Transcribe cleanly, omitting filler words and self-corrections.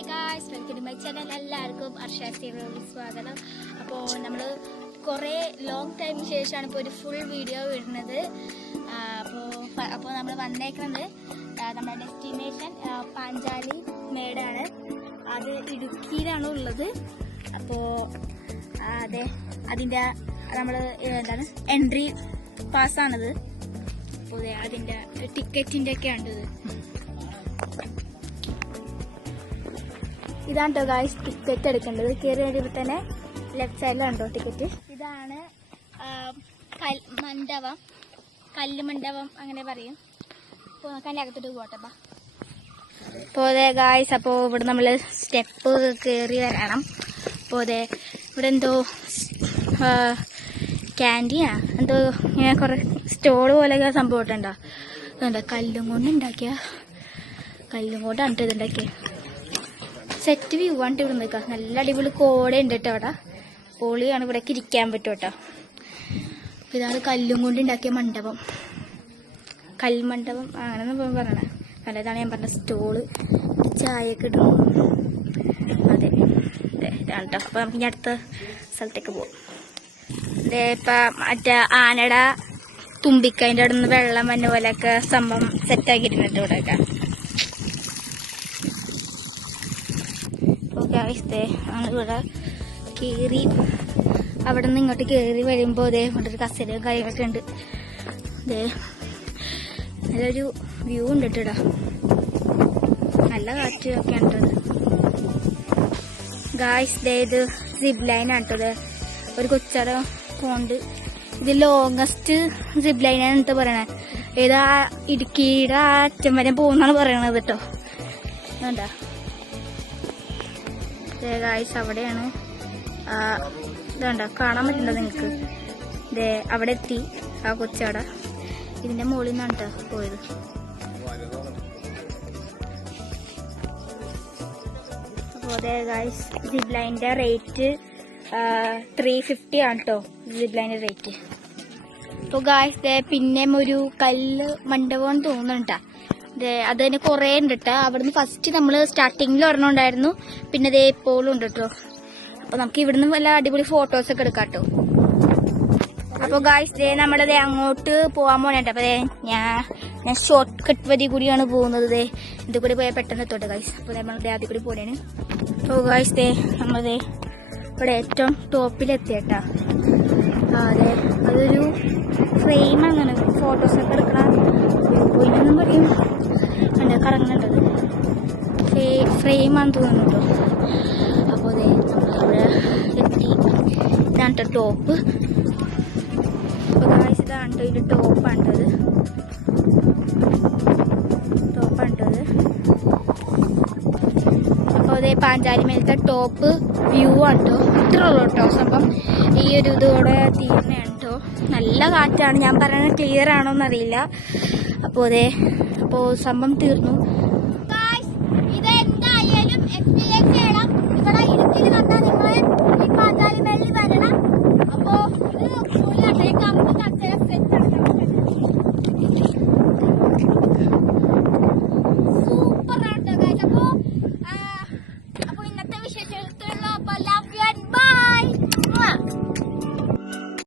Hi guys, welcome to my channel. എല്ലാവർക്കും അർഷാസിയിലേക്ക് സ്വാഗതം. അപ്പോൾ നമ്മൾ കുറേ ലോങ് ടൈമിന് ശേഷമാണ് ഇപ്പോൾ ഒരു ഫുൾ വീഡിയോ ഇടുന്നത്. അപ്പോൾ നമ്മൾ വന്നേക്കുന്നത് നമ്മുടെ ഡെസ്റ്റിനേഷൻ പാഞ്ചാലി മേടാണ്. അത് ഇടുക്കിയിലാണ് ഉള്ളത്. അപ്പോൾ അതെ, അതിൻ്റെ നമ്മൾ എന്താണ് എൻട്രി പാസ്സാണത്. അപ്പോൾ അതിൻ്റെ ടിക്കറ്റിൻ്റെ ഒക്കെ ഉണ്ട്. ഇതാണ് കേട്ടോ ഗായ്സ് ടിക്കറ്റ് എടുക്കേണ്ടത്. കയറി കഴിയുമ്പോൾ തന്നെ ലെഫ്റ്റ് സൈഡിലുണ്ടോ ടിക്കറ്റ്. ഇതാണ് കല്ല് മണ്ഡപം അങ്ങനെ പറയും. അപ്പോൾ നമുക്ക് അതിൻ്റെ അകത്തോട്ട് പോട്ടെപ്പാ. അപ്പോൾ അതെ ഗായ്സ്, അപ്പോൾ ഇവിടെ നമ്മൾ സ്റ്റെപ്പ് കയറി വരണം. അപ്പോൾ അതെ ഇവിടെ എന്തോ ക്യാൻറ്റീനാ എന്തോ ഇങ്ങനെ കുറേ സ്റ്റോള് പോലെയൊക്കെ സംഭവം ഇട്ടുണ്ടോ. ഇതുണ്ടോ കല്ലും കൊണ്ടാണ് ഇതുണ്ടാക്കിയത്. സെറ്റ് വ്യൂ ആണ് ഇവിടെ നിൽക്കുക. നല്ല അടിപൊളി കോട ഉണ്ട് കേട്ടോ അവിടെ. പൊളിയാണ്, ഇവിടേക്ക് ഇരിക്കാൻ പറ്റും കേട്ടോ. ഇതാണ് കല്ലും കൊണ്ട് ഉണ്ടാക്കിയ മണ്ഡപം, കൽമണ്ഡപം അങ്ങനെയൊന്നും പറയണേ. നല്ലതാണ് ഞാൻ പറഞ്ഞ സ്റ്റോള്, ചായയൊക്കെ ഇടുന്നു. അതെ ഇതാണ് കേട്ടോ. അപ്പോൾ നമുക്ക് ഇനി അടുത്ത സ്ഥലത്തേക്ക് പോകും. അതെ ഇപ്പം മറ്റേ ആനയുടെ തുമ്പിക്കതിൻ്റെ അവിടെ നിന്ന് വെള്ളം വന്ന പോലെയൊക്കെ സംഭവം സെറ്റാക്കിയിട്ടുണ്ട് ഇവിടെയൊക്കെ. ഇവിടെ കയറി അവിടെ നിന്ന് ഇങ്ങോട്ട് കയറി വരുമ്പോൾ അതേ ഇവിടെ ഒരു കസേരയും കാര്യങ്ങളൊക്കെ ഉണ്ട്. അതേ നല്ലൊരു വ്യൂ ഉണ്ട് കേട്ടോ. നല്ല കാറ്റ് ഒക്കെ ഉണ്ടത് ഗായ്സ്. ഇത് സിബ് ലൈനാണ് കേട്ടത്. ഒരു കൊച്ചട പോണ്ട്. ഇത് ലോങ്ങസ്റ്റ് സിബ് ലൈനാണ് എന്താ പറയണേ. ഏതാ ഇടുക്കിയുടെ അറ്റം വരെ പോകുന്നാണ് പറയണത് കേട്ടോ. എന്താ ഗായ്സ് അവിടെയാണ്. ഇതുണ്ടോ കാണാൻ പറ്റുന്നുണ്ടോ നിങ്ങൾക്ക്? ഇതേ അവിടെ എത്തി ആ കൊച്ചട. ഇതിന്റെ മുകളിൽ നിന്നാണ് കേട്ടോ പോയത്. അപ്പോൾ അതെ ഗായ്സ് സിബ് ലൈനിന്റെ റേറ്റ് 350 ആണ് കേട്ടോ സിബ് ലൈനിന്റെ റേറ്റ്. അപ്പോൾ ഗായ്സ് പിന്നെ ഒരു കല്ല് മണ്ഡപം തോന്നുന്നുണ്ടാ. അത് തന്നെ കുറേ ഉണ്ട് കേട്ടോ. അവിടുന്ന് ഫസ്റ്റ് നമ്മൾ സ്റ്റാർട്ടിങ്ങിൽ ഒരെണ്ണമുണ്ടായിരുന്നു, പിന്നെ അതേ ഇപ്പോഴും ഉണ്ട് കേട്ടോ. അപ്പോൾ നമുക്ക് ഇവിടുന്ന് വല്ല അടിപൊളി ഫോട്ടോസൊക്കെ എടുക്കാം കേട്ടോ. അപ്പോൾ ഗായ്സ് നമ്മളത് അങ്ങോട്ട് പോകാൻ പോകണേട്ടോ. അപ്പോൾ ഞാൻ ഷോർട്ട് കട്ട് വഴി കൂടിയാണ് പോകുന്നത്. ഇത് കൂടി പോയാൽ പെട്ടെന്ന് എത്തോട്ടെ ഗായ്സ്. അപ്പോൾ നമ്മളത് ആദ്യം കൂടി പോകണേന്. അപ്പോൾ ഗായ്സ് നമ്മളത് ഇവിടെ ഏറ്റവും ടോപ്പിലെത്തിയേട്ടാ. അതെ അതൊരു ഫ്രെയിം അങ്ങനെ ഫോട്ടോസൊക്കെ എടുക്കണം. പോയിട്ടൊന്നും പറയും ഉണ്ട് കറങ്ങുന്നുണ്ടത് ഫ്രെയിമാണെന്ന് തോന്നുന്നുണ്ടോ. അപ്പോൾ അതെ നമ്മളവിടെ എത്തി. ഇതാണ് കേട്ടോ ടോപ്പ്. അപ്പോൾ ഗായ്സ് ഇതാണ് കേട്ടോ ഇതിൻ്റെ ടോപ്പാണ്ടത്. അപ്പോൾ അതേ പാഞ്ചാലി മേലത്തെ ടോപ്പ് വ്യൂ ആണ് കേട്ടോ. ഇത്ര ഉള്ളൂ കേട്ടോ സംഭവം. ഈ ഒരു ഇതോടെ തീർന്നതാണ് കേട്ടോ. നല്ല കാറ്റാണ്. ഞാൻ പറയുന്നത് ക്ലിയർ ആണോന്നറിയില്ല. അപ്പോൾ അതെ അപ്പോൾ സംഭവം തീർന്നു. ഇത് എന്തായാലും എക്സ്പീരിയൻസ് ചെയ്യണം. ഇവിടെ ഇടുക്കിയിൽ വന്നാൽ നിങ്ങൾ ഈ പാഞ്ചാലി മേളിൽ വരണം. അപ്പോൾ